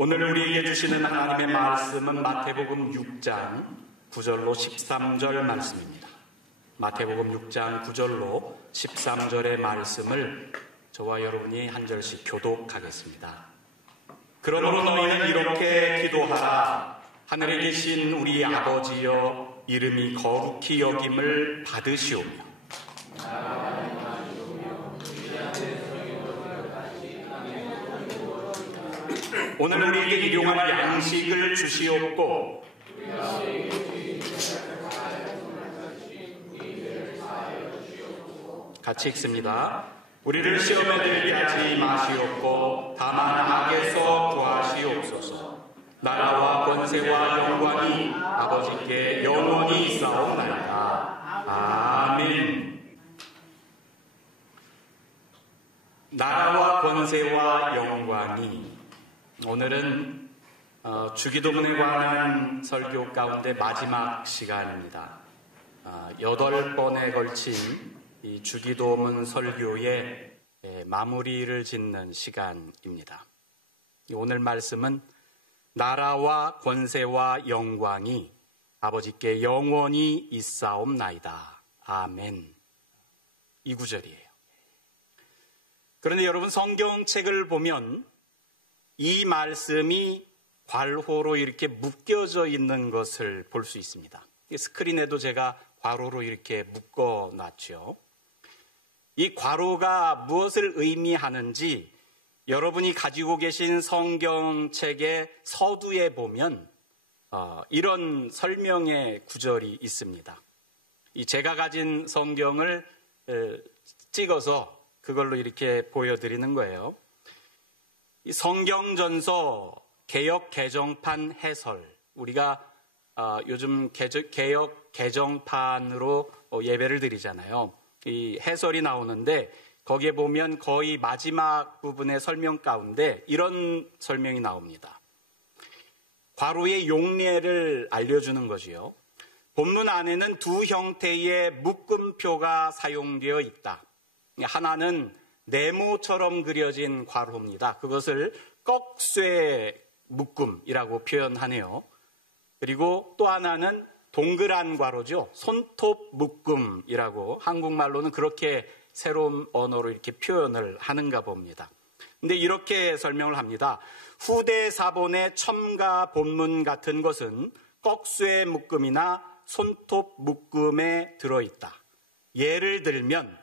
오늘 우리에게 주시는 하나님의 말씀은 마태복음 6장 9절로 13절 말씀입니다. 마태복음 6장 9절로 13절의 말씀을 저와 여러분이 한 절씩 교독하겠습니다. 그러므로 너희는 이렇게 기도하라. 하늘에 계신 우리 아버지여, 이름이 거룩히 여김을 받으시오며 오늘 우리에게 일용할 양식을 주시옵고 같이 읽습니다. 우리를 시험에 들게 하지 마시옵고 다만 악에서 구하시옵소서. 나라와 권세와 영광이 아버지께 영원히 있사옵나이다. 아멘. 나라와 권세와 영광이, 오늘은 주기도문에 관한 설교 가운데 마지막 시간입니다. 8번에 걸친 이 주기도문 설교의 마무리를 짓는 시간입니다. 오늘 말씀은 나라와 권세와 영광이 아버지께 영원히 있사옵나이다. 아멘. 이 구절이에요. 그런데 여러분, 성경책을 보면 이 말씀이 괄호로 이렇게 묶여져 있는 것을 볼 수 있습니다. 스크린에도 제가 괄호로 이렇게 묶어놨죠. 이 괄호가 무엇을 의미하는지 여러분이 가지고 계신 성경책의 서두에 보면 이런 설명의 구절이 있습니다. 제가 가진 성경을 찍어서 그걸로 이렇게 보여드리는 거예요. 성경전서 개역 개정판 해설, 우리가 요즘 개역 개정판으로 예배를 드리잖아요. 이 해설이 나오는데 거기에 보면 거의 마지막 부분의 설명 가운데 이런 설명이 나옵니다. 괄호의 용례를 알려주는 거지요. 본문 안에는 두 형태의 묶음표가 사용되어 있다. 하나는 네모처럼 그려진 괄호입니다. 그것을 꺽쇠 묶음이라고 표현하네요. 그리고 또 하나는 동그란 괄호죠. 손톱 묶음이라고, 한국말로는 그렇게 새로운 언어로 이렇게 표현을 하는가 봅니다. 근데 이렇게 설명을 합니다. 후대 사본의 첨가 본문 같은 것은 꺽쇠 묶음이나 손톱 묶음에 들어있다. 예를 들면,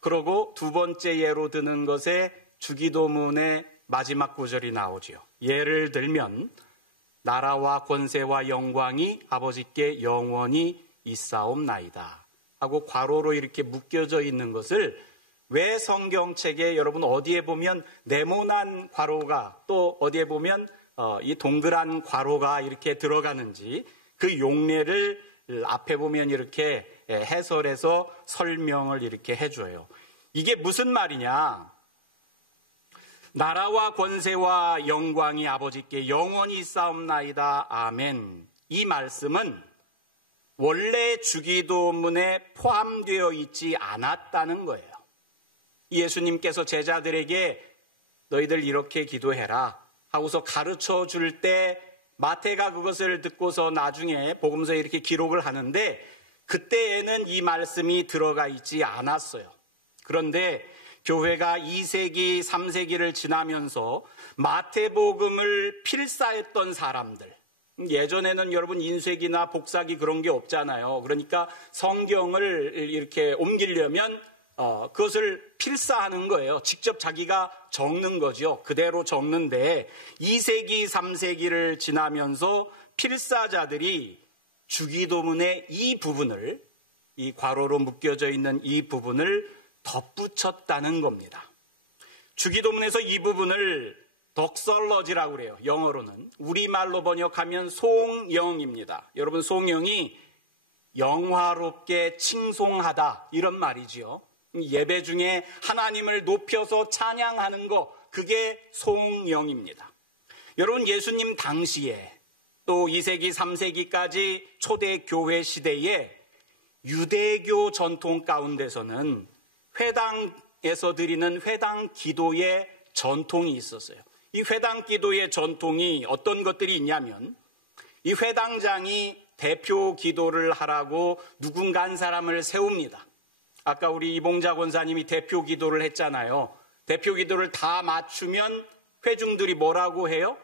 그러고 두 번째 예로 드는 것에 주기도문의 마지막 구절이 나오죠. 예를 들면 나라와 권세와 영광이 아버지께 영원히 있사옵나이다 하고 괄호로 이렇게 묶여져 있는 것을 왜 성경책에 여러분 어디에 보면 네모난 괄호가 또 어디에 보면 이 동그란 괄호가 이렇게 들어가는지 그 용례를 앞에 보면 이렇게 해설해서 설명을 이렇게 해줘요. 이게 무슨 말이냐? 나라와 권세와 영광이 아버지께 영원히 있사옵나이다. 아멘. 이 말씀은 원래 주기도문에 포함되어 있지 않았다는 거예요. 예수님께서 제자들에게 너희들 이렇게 기도해라 하고서 가르쳐 줄 때 마태가 그것을 듣고서 나중에 복음서에 이렇게 기록을 하는데 그때에는 이 말씀이 들어가 있지 않았어요. 그런데 교회가 2세기, 3세기를 지나면서 마태복음을 필사했던 사람들, 예전에는 여러분 인쇄기나 복사기 그런 게 없잖아요. 그러니까 성경을 이렇게 옮기려면 그것을 필사하는 거예요. 직접 자기가 적는 거죠. 그대로 적는데 2세기, 3세기를 지나면서 필사자들이 주기도문의 이 부분을, 이 괄호로 묶여져 있는 이 부분을 덧붙였다는 겁니다. 주기도문에서 이 부분을 덕설러지라고 그래요. 영어로는. 우리말로 번역하면 송영입니다. 여러분, 송영이 영화롭게 칭송하다 이런 말이지요. 예배 중에 하나님을 높여서 찬양하는 거, 그게 송영입니다. 여러분, 예수님 당시에 또 2세기, 3세기까지 초대교회 시대에 유대교 전통 가운데서는 회당에서 드리는 회당 기도의 전통이 있었어요. 이 회당 기도의 전통이 어떤 것들이 있냐면 이 회당장이 대표 기도를 하라고 누군가 한 사람을 세웁니다. 아까 우리 이봉자 권사님이 대표 기도를 했잖아요. 대표 기도를 다 맞추면 회중들이 뭐라고 해요?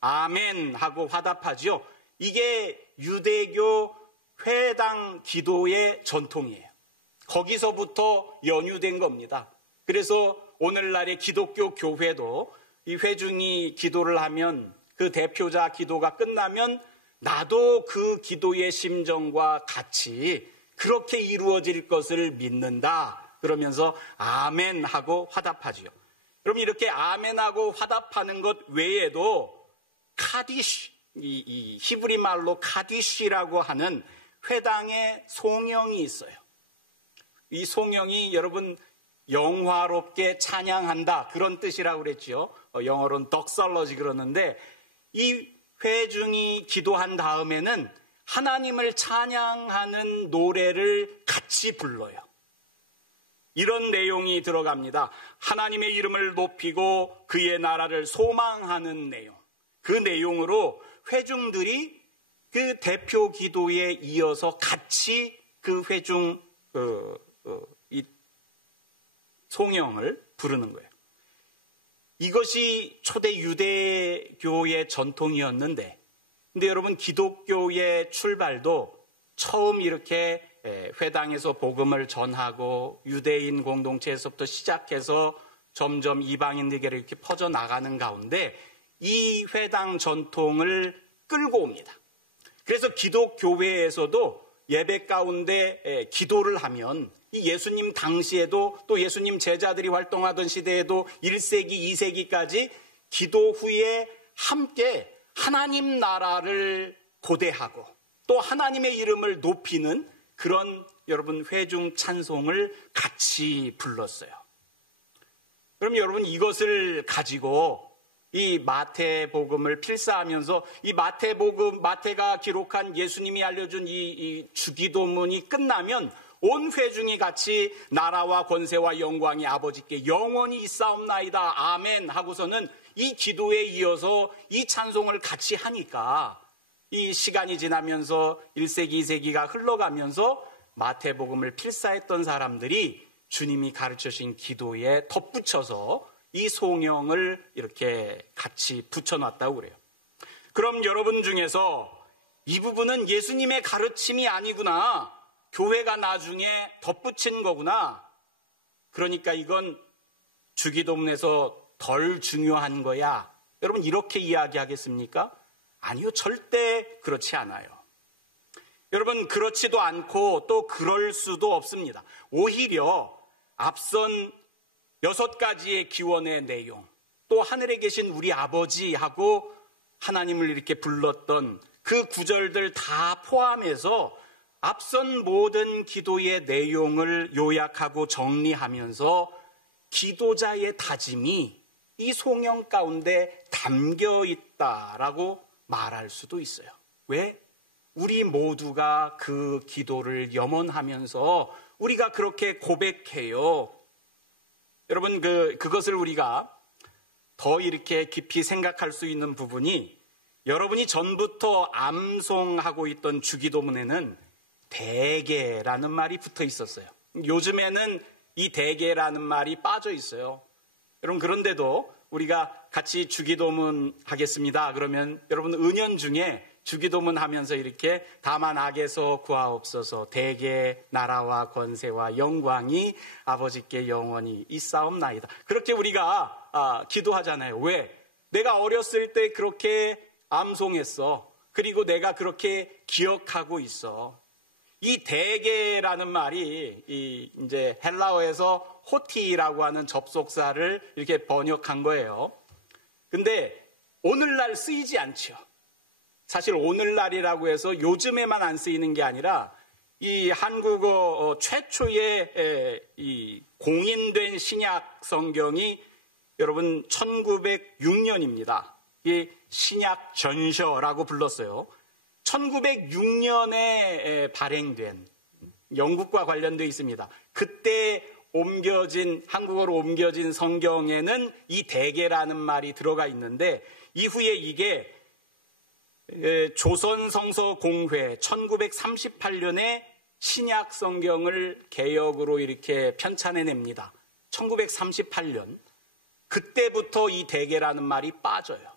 아멘 하고 화답하죠. 이게 유대교 회당 기도의 전통이에요. 거기서부터 연유된 겁니다. 그래서 오늘날의 기독교 교회도 이 회중이 기도를 하면 그 대표자 기도가 끝나면 나도 그 기도의 심정과 같이 그렇게 이루어질 것을 믿는다. 그러면서 아멘 하고 화답하지요. 그럼 이렇게 아멘 하고 화답하는 것 외에도 카디쉬, 이 히브리 말로 카디쉬라고 하는 회당의 송영이 있어요. 이 송영이 여러분 영화롭게 찬양한다 그런 뜻이라고 그랬죠. 영어로는 덕설러지 그러는데 이 회중이 기도한 다음에는 하나님을 찬양하는 노래를 같이 불러요. 이런 내용이 들어갑니다. 하나님의 이름을 높이고 그의 나라를 소망하는 내용. 그 내용으로 회중들이 그 대표 기도에 이어서 같이 그 회중 이 송영을 부르는 거예요. 이것이 초대 유대교의 전통이었는데, 근데 여러분 기독교의 출발도 처음 이렇게 회당에서 복음을 전하고 유대인 공동체에서부터 시작해서 점점 이방인들에게 이렇게 퍼져나가는 가운데 이 회당 전통을 끌고 옵니다. 그래서 기독교회에서도 예배 가운데 기도를 하면 이 예수님 당시에도 또 예수님 제자들이 활동하던 시대에도 1세기, 2세기까지 기도 후에 함께 하나님 나라를 고대하고 또 하나님의 이름을 높이는 그런 여러분 회중 찬송을 같이 불렀어요. 그럼 여러분 이것을 가지고 이 마태복음을 필사하면서 이 마태가 기록한 예수님이 알려준 이 주기도문이 끝나면 온 회중이 같이 나라와 권세와 영광이 아버지께 영원히 있사옵나이다 아멘 하고서는 이 기도에 이어서 이 찬송을 같이 하니까 이 시간이 지나면서 1세기, 2세기가 흘러가면서 마태복음을 필사했던 사람들이 주님이 가르쳐주신 기도에 덧붙여서 이 송영을 이렇게 같이 붙여놨다고 그래요. 그럼 여러분 중에서 이 부분은 예수님의 가르침이 아니구나. 교회가 나중에 덧붙인 거구나. 그러니까 이건 주기도문에서 덜 중요한 거야. 여러분 이렇게 이야기하겠습니까? 아니요, 절대 그렇지 않아요. 여러분 그렇지도 않고 또 그럴 수도 없습니다. 오히려 앞선 6가지의 기원의 내용, 또 하늘에 계신 우리 아버지하고 하나님을 이렇게 불렀던 그 구절들 다 포함해서 앞선 모든 기도의 내용을 요약하고 정리하면서 기도자의 다짐이 이 송영 가운데 담겨 있다라고 말할 수도 있어요. 왜? 우리 모두가 그 기도를 염원하면서 우리가 그렇게 고백해요. 여러분 그것을 우리가 더 이렇게 깊이 생각할 수 있는 부분이 여러분이 전부터 암송하고 있던 주기도문에는 대개라는 말이 붙어 있었어요. 요즘에는 이 대개라는 말이 빠져 있어요. 여러분 그런데도 우리가 같이 주기도문 하겠습니다. 그러면 여러분 은연중에 주기도문 하면서 이렇게 다만 악에서 구하옵소서 대개 나라와 권세와 영광이 아버지께 영원히 있사옵나이다. 그렇게 우리가 기도하잖아요. 왜? 내가 어렸을 때 그렇게 암송했어. 그리고 내가 그렇게 기억하고 있어. 이 대개라는 말이 이제 헬라어에서 호티라고 하는 접속사를 이렇게 번역한 거예요. 근데 오늘날 쓰이지 않죠. 사실 오늘날이라고 해서 요즘에만 안 쓰이는 게 아니라 이 한국어 최초의 이 공인된 신약 성경이 여러분 1906년입니다. 이 신약 전셔라고 불렀어요. 1906년에 발행된 영국과 관련되어 있습니다. 그때 한국어로 옮겨진 성경에는 이 대개라는 말이 들어가 있는데, 이후에 이게 조선성서공회 1938년에 신약 성경을 개역으로 이렇게 편찬해냅니다. 1938년. 그때부터 이 대개라는 말이 빠져요.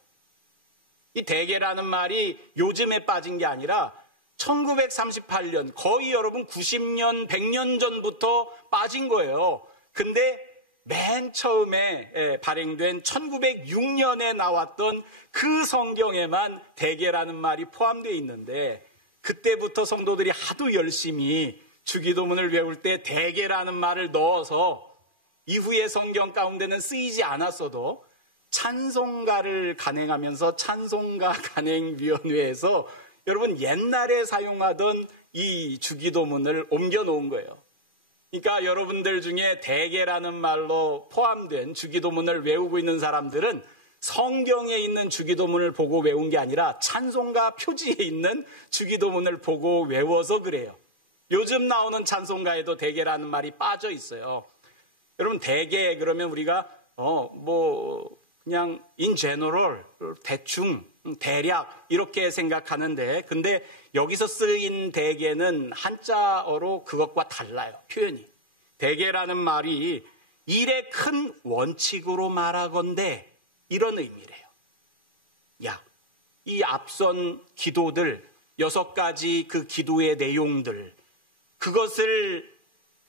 이 대개라는 말이 요즘에 빠진 게 아니라 1938년, 거의 여러분 90년, 100년 전부터 빠진 거예요. 근데 맨 처음에 발행된 1906년에 나왔던 그 성경에만 대개라는 말이 포함되어 있는데, 그때부터 성도들이 하도 열심히 주기도문을 외울 때 대개라는 말을 넣어서 이후에 성경 가운데는 쓰이지 않았어도 찬송가를 간행하면서 찬송가 간행위원회에서 여러분 옛날에 사용하던 이 주기도문을 옮겨놓은 거예요. 그러니까 여러분들 중에 대개라는 말로 포함된 주기도문을 외우고 있는 사람들은 성경에 있는 주기도문을 보고 외운 게 아니라 찬송가 표지에 있는 주기도문을 보고 외워서 그래요. 요즘 나오는 찬송가에도 대개라는 말이 빠져 있어요. 여러분 대개 그러면 우리가 그냥 in general, 대충, 대략 이렇게 생각하는데, 근데 여기서 쓰인 대개는 한자어로 그것과 달라요. 표현이. 대개라는 말이 일의 큰 원칙으로 말하건대 이런 의미래요. 이 앞선 기도들 6가지 그 기도의 내용들, 그것을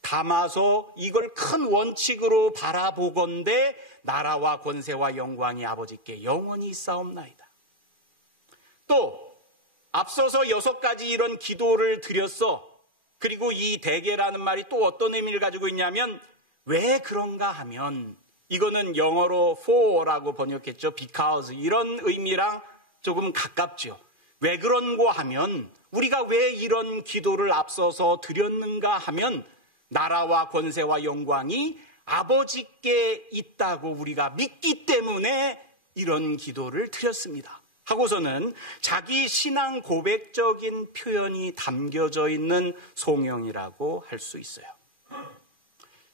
담아서 이걸 큰 원칙으로 바라보건대 나라와 권세와 영광이 아버지께 영원히 있사옵나이다. 또 앞서서 6가지 이런 기도를 드렸어. 그리고 이 대개라는 말이 또 어떤 의미를 가지고 있냐면, 왜 그런가 하면, 이거는 영어로 for라고 번역했죠. because 이런 의미랑 조금 가깝죠. 왜 그런고 하면, 우리가 왜 이런 기도를 앞서서 드렸는가 하면, 나라와 권세와 영광이 아버지께 있다고 우리가 믿기 때문에 이런 기도를 드렸습니다. 하고서는 자기 신앙 고백적인 표현이 담겨져 있는 송영이라고 할 수 있어요.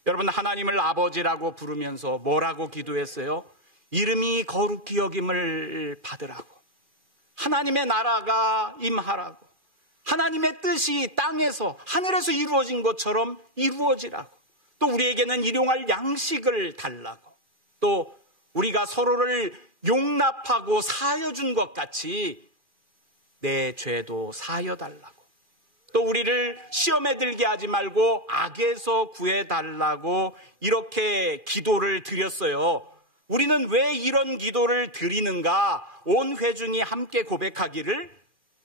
여러분, 하나님을 아버지라고 부르면서 뭐라고 기도했어요? 이름이 거룩히 여김을 받으라고, 하나님의 나라가 임하라고, 하나님의 뜻이 땅에서 하늘에서 이루어진 것처럼 이루어지라고, 또 우리에게는 일용할 양식을 달라고, 또 우리가 서로를 용납하고 사여준 것 같이 내 죄도 사여달라고, 또 우리를 시험에 들게 하지 말고 악에서 구해달라고 이렇게 기도를 드렸어요. 우리는 왜 이런 기도를 드리는가? 온 회중이 함께 고백하기를,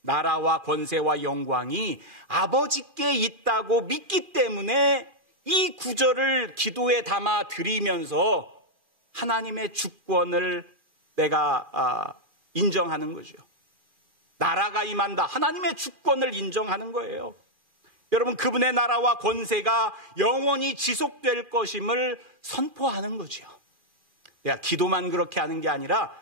나라와 권세와 영광이 아버지께 있다고 믿기 때문에 이 구절을 기도에 담아 드리면서 하나님의 주권을 내가 인정하는 거죠. 나라가 임한다. 하나님의 주권을 인정하는 거예요. 여러분, 그분의 나라와 권세가 영원히 지속될 것임을 선포하는 거죠. 내가 기도만 그렇게 하는 게 아니라,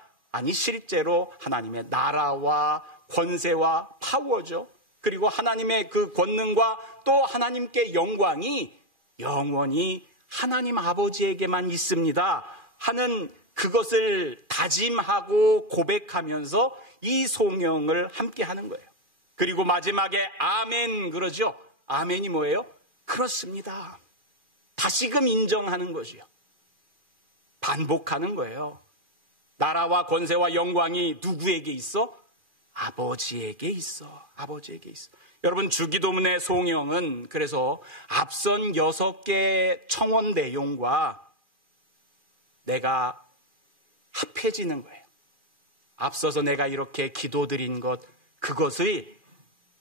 실제로 하나님의 나라와 권세와 파워죠. 그리고 하나님의 그 권능과 또 하나님께 영광이 영원히 하나님 아버지에게만 있습니다 하는 그것을 다짐하고 고백하면서 이 송영을 함께 하는 거예요. 그리고 마지막에 아멘 그러죠. 아멘이 뭐예요? 그렇습니다. 다시금 인정하는 거지요. 반복하는 거예요. 나라와 권세와 영광이 누구에게 있어? 아버지에게 있어. 아버지에게 있어. 여러분, 주기도문의 송영은 그래서 앞선 6개 청원 내용과 내가 합해지는 거예요. 앞서서 내가 이렇게 기도드린 것, 그것의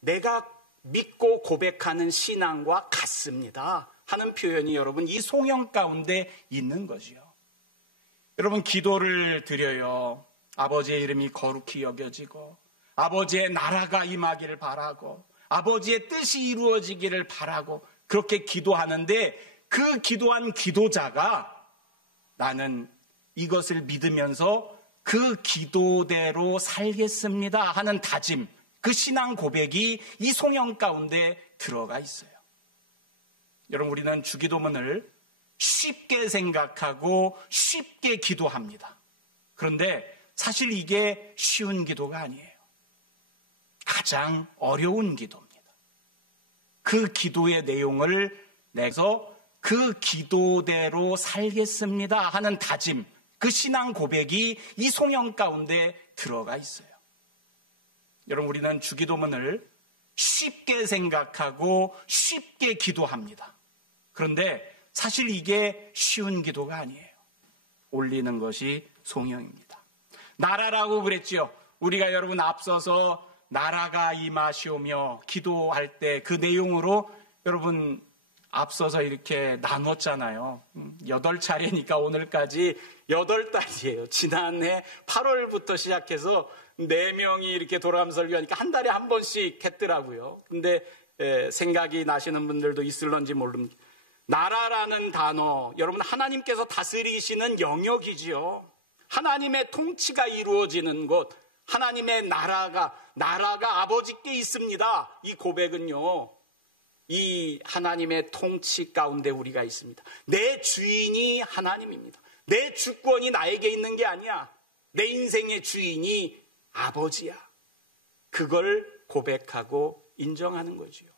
내가 믿고 고백하는 신앙과 같습니다 하는 표현이 여러분 이 송영 가운데 있는 거죠. 여러분, 기도를 드려요. 아버지의 이름이 거룩히 여겨지고 아버지의 나라가 임하기를 바라고 아버지의 뜻이 이루어지기를 바라고 그렇게 기도하는데, 그 기도한 기도자가 나는 이것을 믿으면서 그 기도대로 살겠습니다 하는 다짐, 그 신앙 고백이 이 송영 가운데 들어가 있어요. 여러분, 우리는 주기도문을 쉽게 생각하고 쉽게 기도합니다. 그런데 사실 이게 쉬운 기도가 아니에요. 가장 어려운 기도입니다. 그 기도의 내용을 내서 그 기도대로 살겠습니다 하는 다짐, 그 신앙 고백이 이 송영 가운데 들어가 있어요. 여러분, 우리는 주기도문을 쉽게 생각하고 쉽게 기도합니다. 그런데 사실 이게 쉬운 기도가 아니에요. 올리는 것이 송영입니다. 나라라고 그랬죠. 우리가 여러분 앞서서 나라가 임하시오며 기도할 때 그 내용으로 여러분 앞서서 이렇게 나눴잖아요. 8차례니까 오늘까지 8달이에요. 지난해 8월부터 시작해서 4명이 이렇게 돌아가면서 설교하니까 한 달에 한 번씩 했더라고요. 근데 생각이 나시는 분들도 있을런지 모릅니다. 나라라는 단어, 여러분 하나님께서 다스리시는 영역이지요. 하나님의 통치가 이루어지는 곳, 하나님의 나라가 아버지께 있습니다. 이 고백은요, 이 하나님의 통치 가운데 우리가 있습니다. 내 주인이 하나님입니다. 내 주권이 나에게 있는 게 아니야. 내 인생의 주인이 아버지야. 그걸 고백하고 인정하는 거지요.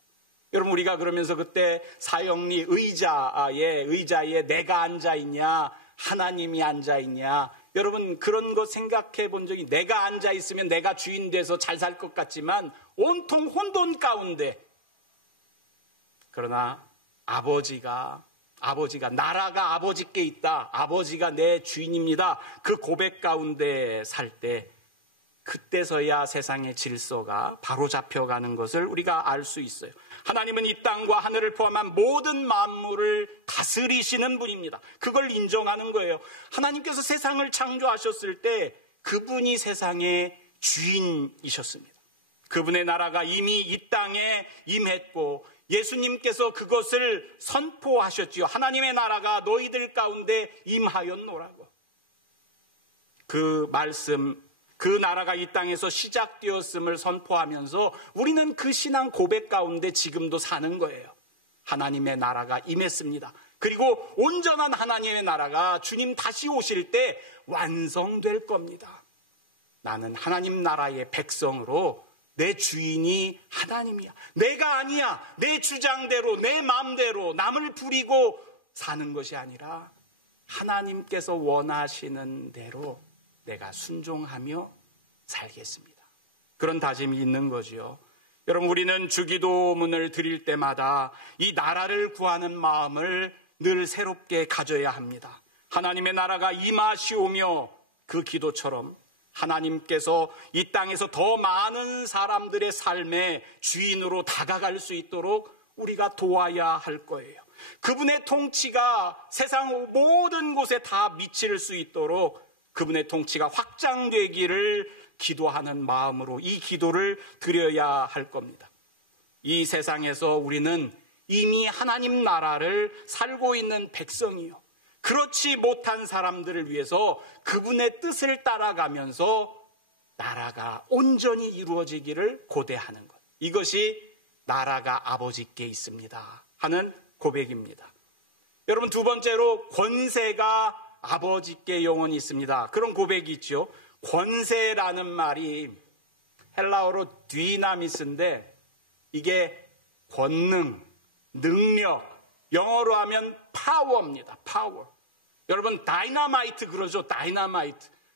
여러분, 우리가 그러면서 그때 사형리 의자에 내가 앉아있냐, 하나님이 앉아있냐, 여러분 그런 거 생각해 본 적이, 내가 앉아있으면 내가 주인 돼서 잘 살 것 같지만 온통 혼돈 가운데, 그러나 아버지가 나라가 아버지께 있다, 아버지가 내 주인입니다, 그 고백 가운데 살 때, 그때서야 세상의 질서가 바로 잡혀가는 것을 우리가 알 수 있어요. 하나님은 이 땅과 하늘을 포함한 모든 만물을 다스리시는 분입니다. 그걸 인정하는 거예요. 하나님께서 세상을 창조하셨을 때 그분이 세상의 주인이셨습니다. 그분의 나라가 이미 이 땅에 임했고 예수님께서 그것을 선포하셨지요. 하나님의 나라가 너희들 가운데 임하였노라고. 그 말씀, 그 나라가 이 땅에서 시작되었음을 선포하면서 우리는 그 신앙 고백 가운데 지금도 사는 거예요. 하나님의 나라가 임했습니다. 그리고 온전한 하나님의 나라가 주님 다시 오실 때 완성될 겁니다. 나는 하나님 나라의 백성으로 내 주인이 하나님이야. 내가 아니야. 내 주장대로, 내 마음대로 남을 부리고 사는 것이 아니라 하나님께서 원하시는 대로 내가 순종하며 살겠습니다. 그런 다짐이 있는 거지요. 여러분, 우리는 주기도문을 드릴 때마다 이 나라를 구하는 마음을 늘 새롭게 가져야 합니다. 하나님의 나라가 임하시오며 그 기도처럼 하나님께서 이 땅에서 더 많은 사람들의 삶의 주인으로 다가갈 수 있도록 우리가 도와야 할 거예요. 그분의 통치가 세상 모든 곳에 다 미칠 수 있도록 그분의 통치가 확장되기를 기도하는 마음으로 이 기도를 드려야 할 겁니다. 이 세상에서 우리는 이미 하나님 나라를 살고 있는 백성이요. 그렇지 못한 사람들을 위해서 그분의 뜻을 따라가면서 나라가 온전히 이루어지기를 고대하는 것. 이것이 나라가 아버지께 있습니다 하는 고백입니다. 여러분, 두 번째로 권세가 아버지께 영원히 있습니다. 그런 고백이 있죠. 권세라는 말이 헬라어로 디나미스인데 이게 권능, 능력, 영어로 하면 파워입니다. 파워. 여러분, 다이너마이트 그러죠.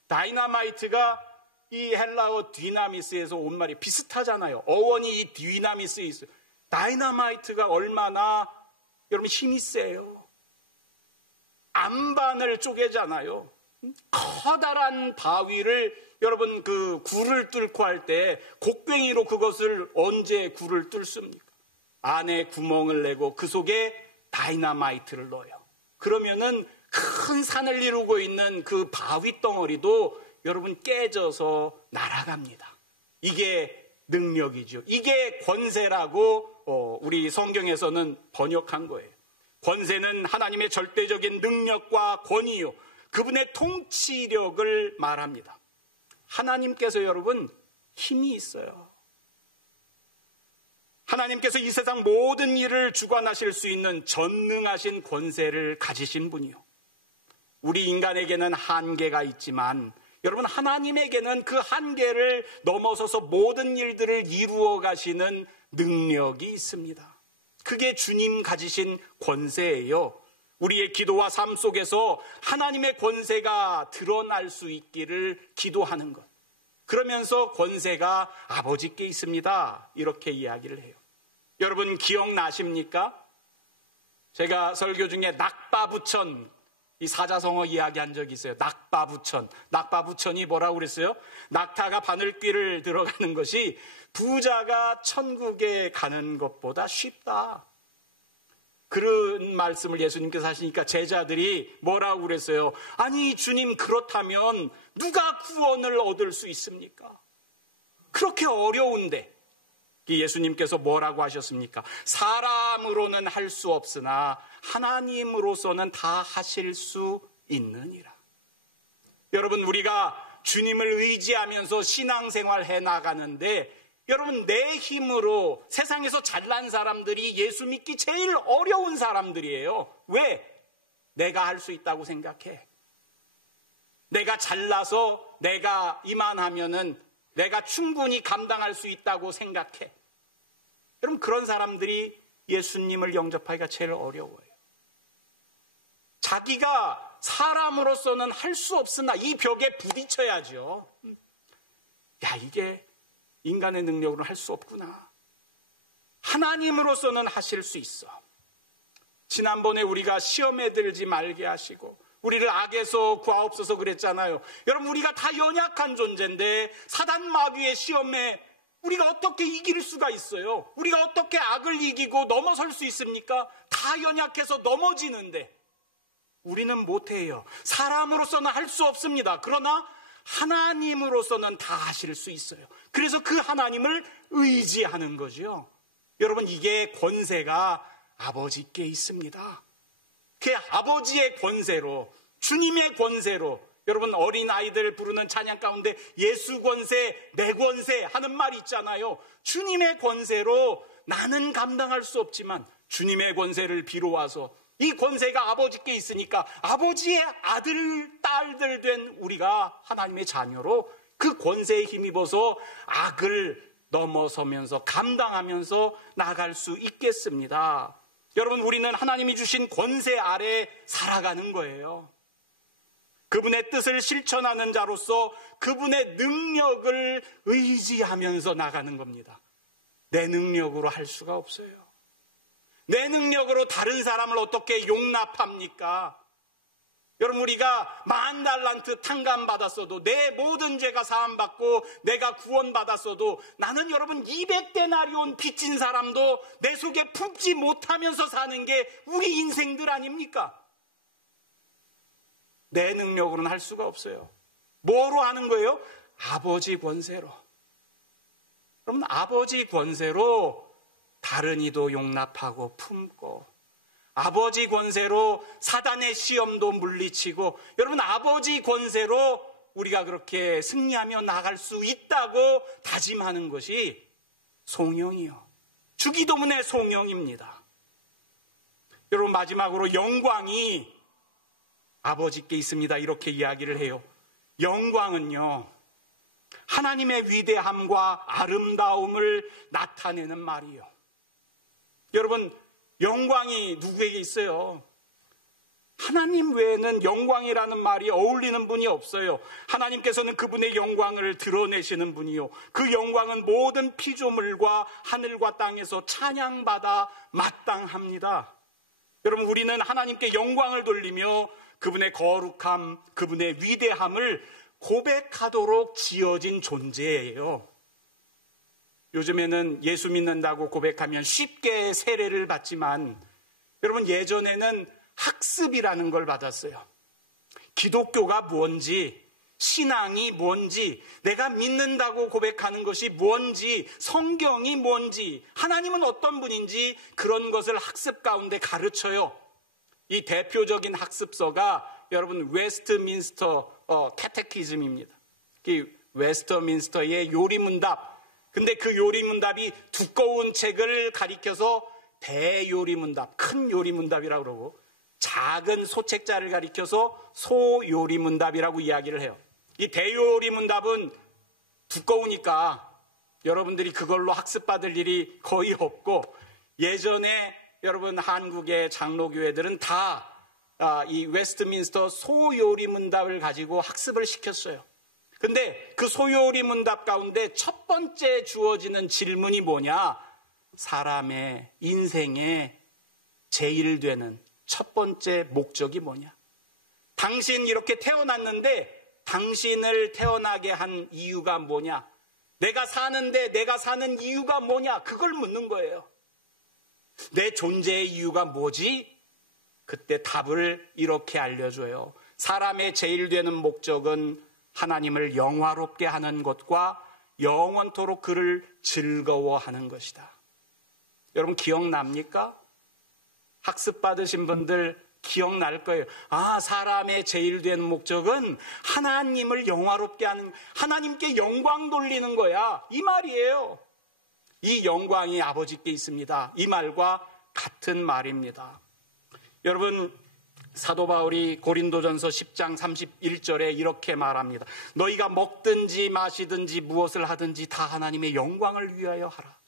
다이너마이트가 이 헬라어 디나미스에서 온 말이 비슷하잖아요. 어원이 이 디나미스에 있어요. 다이너마이트가 얼마나 여러분 힘이 세요. 안반을 쪼개잖아요. 커다란 바위를 여러분 그 굴을 뚫고 할 때 곡괭이로 그것을 언제 굴을 뚫습니까? 안에 구멍을 내고 그 속에 다이너마이트를 넣어요. 그러면은 큰 산을 이루고 있는 그 바위 덩어리도 여러분 깨져서 날아갑니다. 이게 능력이죠. 이게 권세라고 우리 성경에서는 번역한 거예요. 권세는 하나님의 절대적인 능력과 권위요, 그분의 통치력을 말합니다. 하나님께서 여러분 힘이 있어요. 하나님께서 이 세상 모든 일을 주관하실 수 있는 전능하신 권세를 가지신 분이요. 우리 인간에게는 한계가 있지만 여러분, 하나님에게는 그 한계를 넘어서서 모든 일들을 이루어 가시는 능력이 있습니다. 그게 주님 가지신 권세예요. 우리의 기도와 삶 속에서 하나님의 권세가 드러날 수 있기를 기도하는 것. 그러면서 권세가 아버지께 있습니다. 이렇게 이야기를 해요. 여러분 기억나십니까? 제가 설교 중에 낙바부천, 이 사자성어 이야기한 적이 있어요. 낙바부천. 낙바부천이 뭐라고 그랬어요? 낙타가 바늘귀를 들어가는 것이 부자가 천국에 가는 것보다 쉽다. 그런 말씀을 예수님께서 하시니까 제자들이 뭐라고 그랬어요? 아니 주님, 그렇다면 누가 구원을 얻을 수 있습니까? 그렇게 어려운데. 예수님께서 뭐라고 하셨습니까? 사람으로는 할 수 없으나 하나님으로서는 다 하실 수 있느니라. 여러분, 우리가 주님을 의지하면서 신앙생활 해 나가는데 여러분, 내 힘으로 세상에서 잘난 사람들이 예수 믿기 제일 어려운 사람들이에요. 왜? 내가 할 수 있다고 생각해. 내가 잘나서 내가 이만하면은 내가 충분히 감당할 수 있다고 생각해. 여러분, 그런 사람들이 예수님을 영접하기가 제일 어려워요. 자기가 사람으로서는 할 수 없으나 이 벽에 부딪혀야죠. 야, 이게 인간의 능력으로는 할 수 없구나. 하나님으로서는 하실 수 있어. 지난번에 우리가 시험에 들지 말게 하시고 우리를 악에서 구하옵소서 그랬잖아요. 여러분, 우리가 다 연약한 존재인데 사단 마귀의 시험에 우리가 어떻게 이길 수가 있어요? 우리가 어떻게 악을 이기고 넘어설 수 있습니까? 다 연약해서 넘어지는데 우리는 못해요. 사람으로서는 할 수 없습니다. 그러나 하나님으로서는 다 하실 수 있어요. 그래서 그 하나님을 의지하는 거죠. 여러분, 이게 권세가 아버지께 있습니다. 그 아버지의 권세로, 주님의 권세로, 여러분 어린아이들 부르는 찬양 가운데 예수 권세, 내 권세 하는 말이 있잖아요. 주님의 권세로 나는 감당할 수 없지만 주님의 권세를 빌어와서 이 권세가 아버지께 있으니까 아버지의 아들, 딸들 된 우리가 하나님의 자녀로 그 권세에 힘입어서 악을 넘어서면서 감당하면서 나갈 수 있겠습니다. 여러분, 우리는 하나님이 주신 권세 아래 살아가는 거예요. 그분의 뜻을 실천하는 자로서 그분의 능력을 의지하면서 나가는 겁니다. 내 능력으로 할 수가 없어요. 내 능력으로 다른 사람을 어떻게 용납합니까? 여러분, 우리가 10,000달란트 탕감받았어도, 내 모든 죄가 사함받고 내가 구원받았어도, 나는 여러분 200데나리온 빚진 사람도 내 속에 품지 못하면서 사는 게 우리 인생들 아닙니까? 내 능력으로는 할 수가 없어요. 뭐로 하는 거예요? 아버지 권세로. 여러분, 아버지 권세로 다른 이도 용납하고 품고, 아버지 권세로 사단의 시험도 물리치고, 여러분 아버지 권세로 우리가 그렇게 승리하며 나갈 수 있다고 다짐하는 것이 송영이요. 주기도문의 송영입니다. 여러분, 마지막으로 영광이 아버지께 있습니다. 이렇게 이야기를 해요. 영광은요, 하나님의 위대함과 아름다움을 나타내는 말이요. 여러분, 영광이 누구에게 있어요? 하나님 외에는 영광이라는 말이 어울리는 분이 없어요. 하나님께서는 그분의 영광을 드러내시는 분이요. 그 영광은 모든 피조물과 하늘과 땅에서 찬양받아 마땅합니다. 여러분, 우리는 하나님께 영광을 돌리며 그분의 거룩함, 그분의 위대함을 고백하도록 지어진 존재예요. 요즘에는 예수 믿는다고 고백하면 쉽게 세례를 받지만, 여러분 예전에는 학습이라는 걸 받았어요. 기독교가 뭔지, 신앙이 뭔지, 내가 믿는다고 고백하는 것이 뭔지, 성경이 뭔지, 하나님은 어떤 분인지 그런 것을 학습 가운데 가르쳐요. 이 대표적인 학습서가 여러분 웨스트민스터 캐테키즘입니다. 웨스트민스터의 요리문답, 근데 그 요리문답이 두꺼운 책을 가리켜서 대요리문답, 큰 요리문답이라고 그러고, 작은 소책자를 가리켜서 소요리문답이라고 이야기를 해요. 이 대요리문답은 두꺼우니까 여러분들이 그걸로 학습받을 일이 거의 없고, 예전에 여러분 한국의 장로교회들은 다 이 웨스트민스터 소요리문답을 가지고 학습을 시켰어요. 근데 그 소요리문답 가운데 첫 번째 주어지는 질문이 뭐냐? 사람의 인생에 제일 되는 첫 번째 목적이 뭐냐? 당신 이렇게 태어났는데 당신을 태어나게 한 이유가 뭐냐? 내가 사는데 내가 사는 이유가 뭐냐? 그걸 묻는 거예요. 내 존재의 이유가 뭐지? 그때 답을 이렇게 알려줘요. 사람의 제일 되는 목적은 하나님을 영화롭게 하는 것과 영원토록 그를 즐거워하는 것이다. 여러분 기억납니까? 학습 받으신 분들 기억날 거예요. 아, 사람의 제일 되는 목적은 하나님을 영화롭게 하는, 하나님께 영광 돌리는 거야. 이 말이에요. 이 영광이 아버지께 있습니다. 이 말과 같은 말입니다. 여러분, 사도 바울이 고린도전서 10장 31절에 이렇게 말합니다. 너희가 먹든지 마시든지 무엇을 하든지 다 하나님의 영광을 위하여 하라.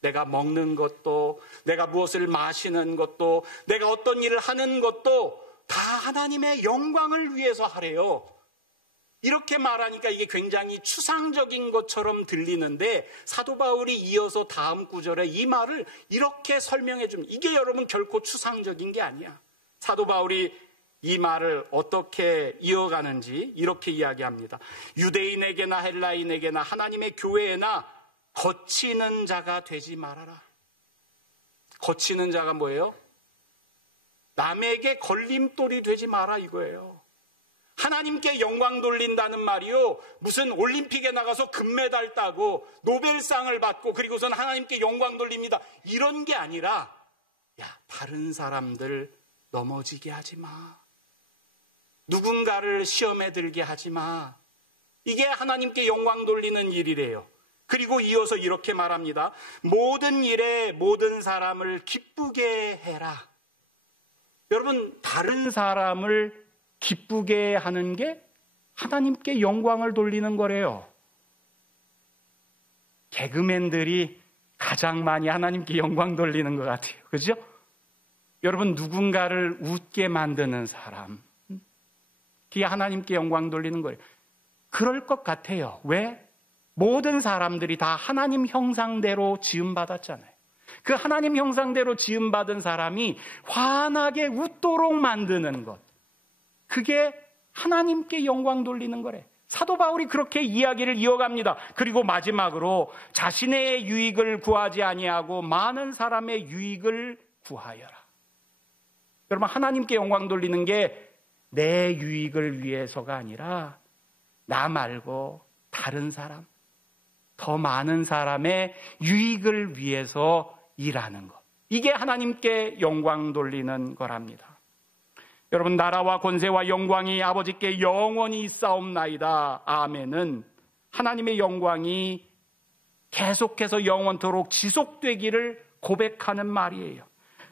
내가 먹는 것도, 내가 무엇을 마시는 것도, 내가 어떤 일을 하는 것도 다 하나님의 영광을 위해서 하래요. 이렇게 말하니까 이게 굉장히 추상적인 것처럼 들리는데 사도 바울이 이어서 다음 구절에 이 말을 이렇게 설명해 줍니다. 이게 여러분 결코 추상적인 게 아니야. 사도 바울이 이 말을 어떻게 이어가는지 이렇게 이야기합니다. 유대인에게나 헬라인에게나 하나님의 교회에나 거치는 자가 되지 말아라. 거치는 자가 뭐예요? 남에게 걸림돌이 되지 마라 이거예요. 하나님께 영광 돌린다는 말이요, 무슨 올림픽에 나가서 금메달 따고 노벨상을 받고 그리고선 하나님께 영광 돌립니다, 이런 게 아니라, 야, 다른 사람들 넘어지게 하지 마, 누군가를 시험에 들게 하지 마. 이게 하나님께 영광 돌리는 일이래요. 그리고 이어서 이렇게 말합니다. 모든 일에 모든 사람을 기쁘게 해라. 여러분, 다른 사람을 기쁘게 하는 게 하나님께 영광을 돌리는 거래요. 개그맨들이 가장 많이 하나님께 영광 돌리는 것 같아요. 그죠? 여러분, 누군가를 웃게 만드는 사람, 그게 하나님께 영광 돌리는 거예요. 그럴 것 같아요. 왜? 모든 사람들이 다 하나님 형상대로 지음받았잖아요. 그 하나님 형상대로 지음받은 사람이 환하게 웃도록 만드는 것, 그게 하나님께 영광 돌리는 거래. 사도 바울이 그렇게 이야기를 이어갑니다. 그리고 마지막으로 자신의 유익을 구하지 아니하고 많은 사람의 유익을 구하여라. 여러분, 하나님께 영광 돌리는 게 내 유익을 위해서가 아니라 나 말고 다른 사람, 더 많은 사람의 유익을 위해서 일하는 것, 이게 하나님께 영광 돌리는 거랍니다. 여러분, 나라와 권세와 영광이 아버지께 영원히 있사옵나이다. 아멘은 하나님의 영광이 계속해서 영원토록 지속되기를 고백하는 말이에요.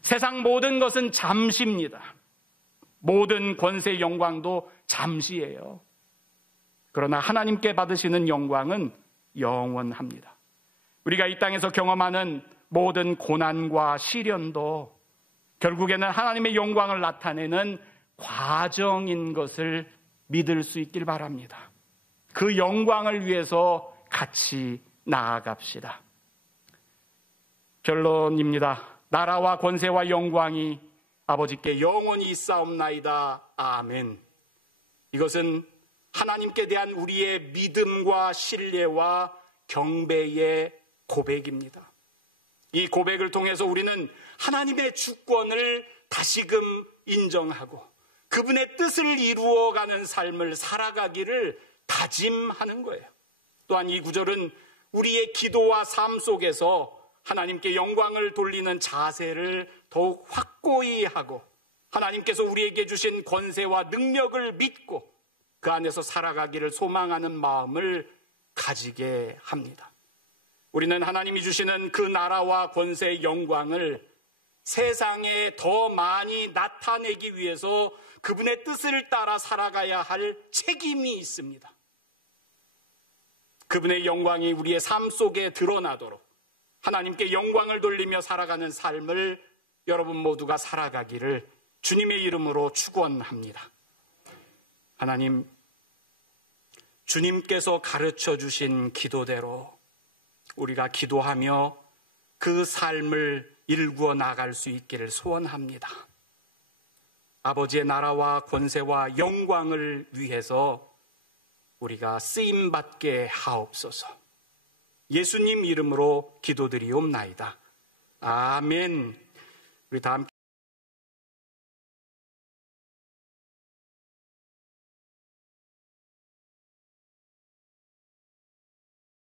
세상 모든 것은 잠시입니다. 모든 권세 영광도 잠시예요. 그러나 하나님께 받으시는 영광은 영원합니다. 우리가 이 땅에서 경험하는 모든 고난과 시련도 결국에는 하나님의 영광을 나타내는 과정인 것을 믿을 수 있길 바랍니다. 그 영광을 위해서 같이 나아갑시다. 결론입니다. 나라와 권세와 영광이 아버지께 영원히 있사옵나이다. 아멘. 이것은 하나님께 대한 우리의 믿음과 신뢰와 경배의 고백입니다. 이 고백을 통해서 우리는 하나님의 주권을 다시금 인정하고 그분의 뜻을 이루어가는 삶을 살아가기를 다짐하는 거예요. 또한 이 구절은 우리의 기도와 삶 속에서 하나님께 영광을 돌리는 자세를 더욱 확고히 하고 하나님께서 우리에게 주신 권세와 능력을 믿고 그 안에서 살아가기를 소망하는 마음을 가지게 합니다. 우리는 하나님이 주시는 그 나라와 권세의 영광을 세상에 더 많이 나타내기 위해서 그분의 뜻을 따라 살아가야 할 책임이 있습니다. 그분의 영광이 우리의 삶 속에 드러나도록 하나님께 영광을 돌리며 살아가는 삶을 여러분 모두가 살아가기를 주님의 이름으로 축원합니다. 하나님, 주님께서 가르쳐 주신 기도대로 우리가 기도하며 그 삶을 일구어 나갈 수 있기를 소원합니다. 아버지의 나라와 권세와 영광을 위해서 우리가 쓰임받게 하옵소서. 예수님 이름으로 기도드리옵나이다. 아멘. 우리 다 함께